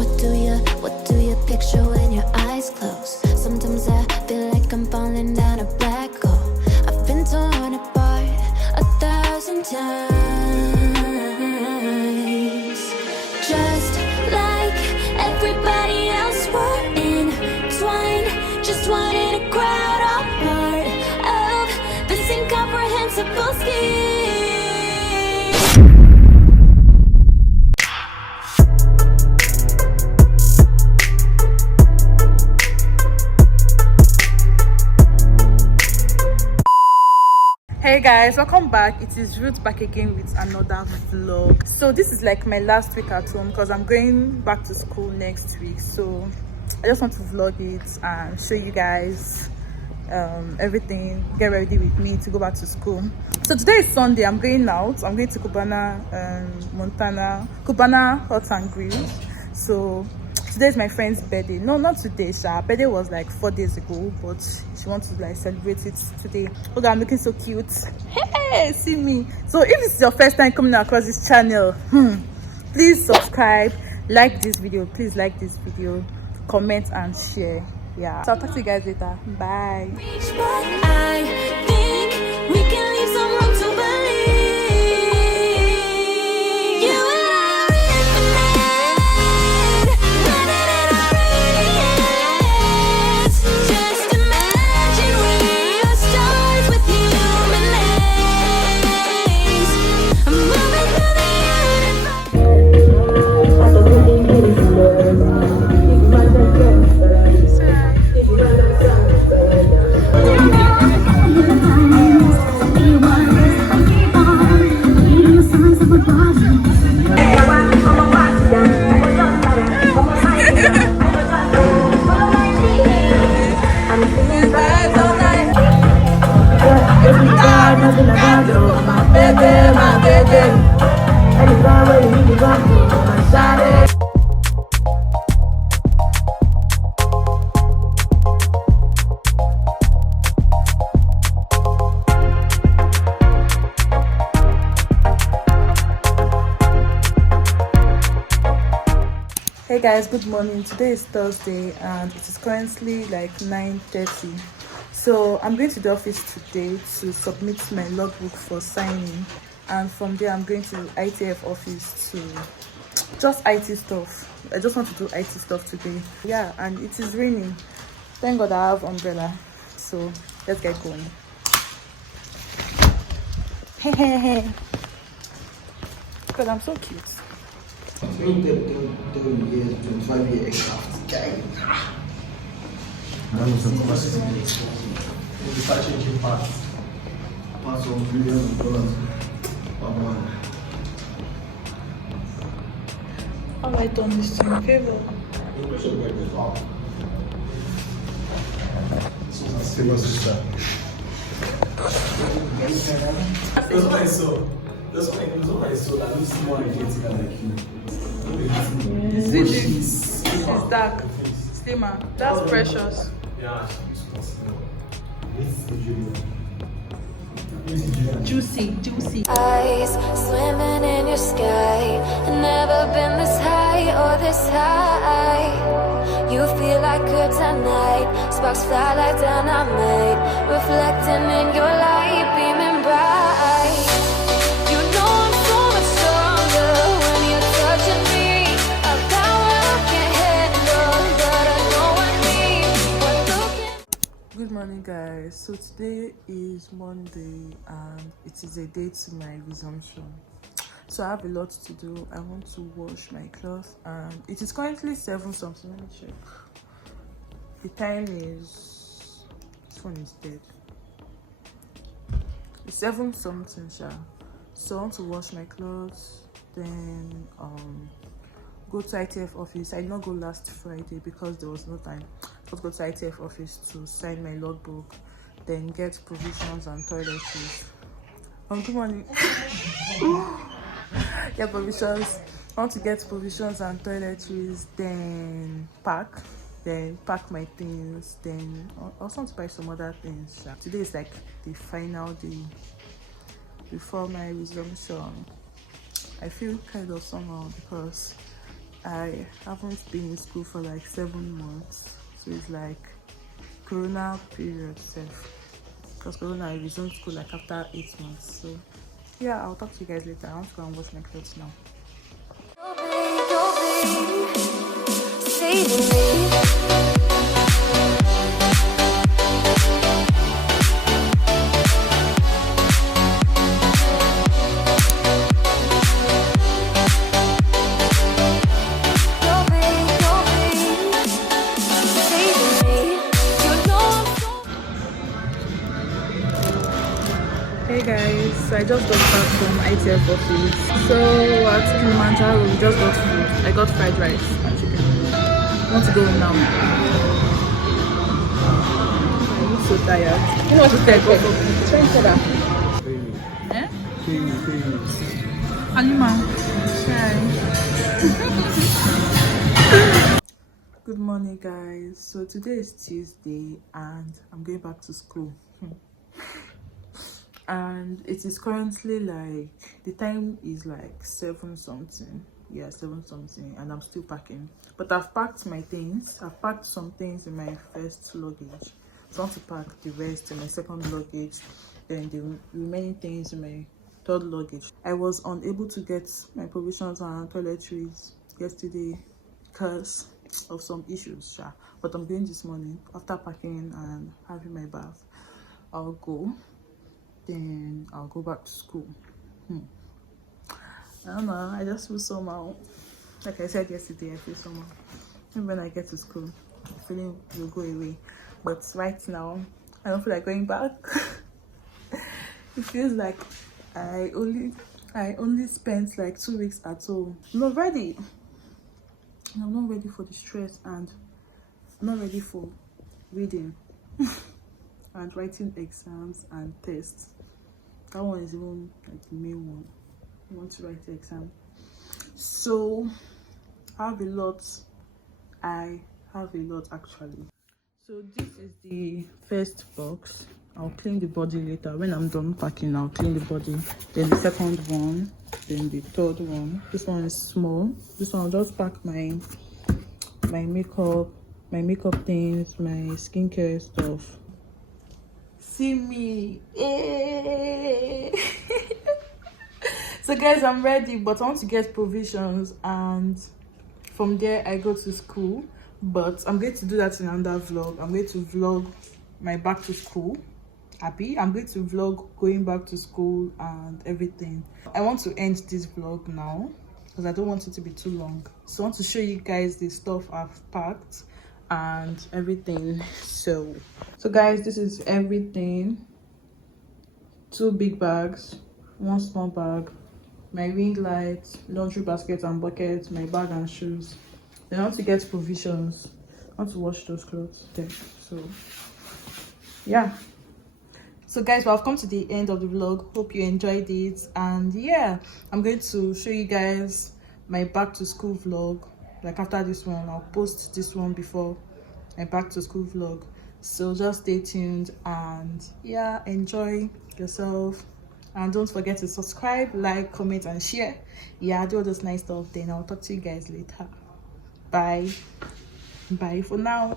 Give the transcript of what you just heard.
What do you picture when your eyes close? Sometimes I feel like I'm falling down a black hole. I've been torn apart 1,000 times. Just like everybody else, we're entwined. Just one in a crowd, all part of this incomprehensible scheme. Hey guys, welcome back. It is Ruth back again with another vlog. So this is like my last week at home because I'm going back to school next week. So I just want to vlog it and show you guys everything. Get ready with me to go back to school. So today is Sunday. I'm going out. I'm going to Cubana, Montana, Cubana Hot and Grill. So today is my friend's birthday. No, not today. Her birthday was like 4 days ago, but she wants to like celebrate it today. Look, I'm looking so cute. Hey, see me. So if this is your first time coming across this channel, please subscribe, like this video. Please like this video, comment and share. Yeah. So I'll talk to you guys later. Bye. Hey guys, good morning. Today is Thursday and it is currently like 9:30. So I'm going to the office today to submit my logbook for signing, and from there I'm going to ITF office to just IT stuff. I just want to do IT stuff today. Yeah, and it is raining. Thank God I have umbrella. So let's get going. Hey, hey, hey. God, I'm so cute. 25-year aircraft guy. That was a cost. We start changing parts. Parts of billions of dollars per month. How have I done this to your favor? Silver sister. That's what I saw. That's what I saw. I don't see more energetic like you. This is dark, slimmer. That's precious. Yeah, Juicy. Eyes swimming in your sky. Never been this high or this high. You feel like kryptonite. Sparks fly like dynamite. Reflecting in your light, beaming bright. You know I'm so much stronger when you're touching me. A power I can't handle, but I know I need. Good morning guys. So today is Monday and it is a day to my resumption. So I have a lot to do. I want to wash my clothes and it is currently 7 something. Let me check. The time is, this phone is dead. It's 7 something, sha. So I want to wash my clothes, then go to ITF office. I did not go last Friday because there was no time. I was go to ITF office to sign my logbook, then get provisions and toiletries. Good morning. Yeah, provisions. I want to get provisions and toiletries, then pack my things, then I also want to buy some other things. Today is like the final day before my resumption. I feel kind of somehow because I haven't been in school for like 7 months, so it's like corona period self, because corona I resumed school like after 8 months. So yeah, I'll talk to you guys later. I want to go and wash my clothes now. Say to me. Hey guys, so I just got back from ITF office. So at Kilimanjaro, we just got food. I got fried rice and chicken. I want to go now. I'm so tired. You know what to take off? Try each other. Eh? Alima. Good morning guys. So today is Tuesday and I'm going back to school. And it is currently like, the time is like 7 something. Yeah, 7 something, and I'm still packing. But I've packed my things. I've packed some things in my first luggage. So I want to pack the rest in my second luggage, then the remaining things in my third luggage. I was unable to get my provisions and toiletries yesterday because of some issues, but I'm going this morning. After packing and having my bath, I'll go. Then I'll go back to school. I don't know, I just feel somehow. Like I said yesterday, I feel somehow. Even when I get to school, the feeling will go away. But right now, I don't feel like going back. It feels like I only spent like 2 weeks at home. I'm not ready. I'm not ready for the stress, and I'm not ready for reading and writing exams and tests. That one is even like the main one. I want to write the exam. So I have a lot actually. So this is the first box. I'll clean the body later. When I'm done packing, I'll clean the body. Then the second one, then the third one. This one is small. This one I'll just pack my makeup things, my skincare stuff. See me. So guys, I'm ready, but I want to get provisions, and from there I go to school. But I'm going to do that in another vlog. I'm going to vlog my back to school. Happy, I'm going to vlog going back to school and everything. I want to end this vlog now because I don't want it to be too long. So I want to show you guys the stuff I've packed and everything. So guys, this is everything. 2 big bags, 1 small bag, my ring light, laundry basket and bucket, my bag and shoes. Then I want to get provisions. I want to wash those clothes there. So yeah. So guys, well, I've come to the end of the vlog. Hope you enjoyed it. And yeah, I'm going to show you guys my back to school vlog. Like after this one, I'll post this one before my back to school vlog. So just stay tuned and yeah, enjoy yourself. And don't forget to subscribe, like, comment and share. Yeah, do all this nice stuff. Then I'll talk to you guys later. Bye for now.